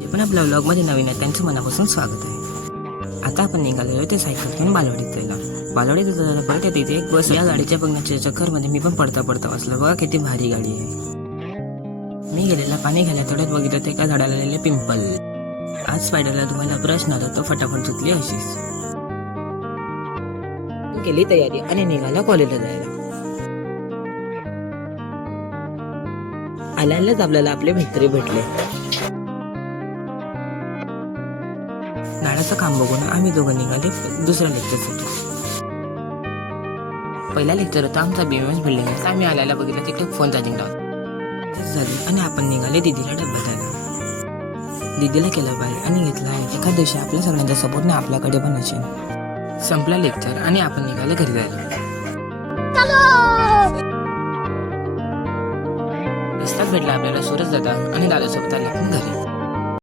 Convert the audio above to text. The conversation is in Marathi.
जे पण आपल्या व्लॉगमध्ये नवीन आहे त्यांचं मनापासून स्वागत आहे. आता आपण निघालेलो ते सायकल घेऊन बालवाडीत जायला. बालवाडीत जायला परत तिथे एक बस, या गाडीच्या बघण्याच्या चक्करमध्ये मी पण पडता वाचलं. बघा किती भारी गाडी आहे. मी गेलेला पाणी घ्यायला थोड्यात बघितलं ते एका झाडाला आलेले पिंपल. आज स्पायडरला धुवायला ब्रश नव्हता, तो फटाफट धुतली अशीच. केली तयारी आणि निघाला कॉलेजला जायला. आल्यालाच आपल्याला आपले मित्र भेटले. झाडाचं काम बघून आम्ही दोघं निघाले दुसऱ्या लेक्चरसाठी. पहिला लेक्चर होता आमचा बीएमएस बिल्डिंग. आम्ही आल्याला बघितलं तिथे फोन चार्जिंग लावला झाली आणि आपण निघाले दीदीला डब्बा द्यायला. दीदीला केला बाय आणि घेतला आहे. एखाद दिवशी आपल्या सगळ्यांचा सपोर्ट नाही आपल्याकडे पण असेल. संपला लेक्चर आणि आपण निघाले घरी जायला. रस्त्यात भेटला आपल्याला सूरज दादा आणि दादासोबत आले आपण घरी.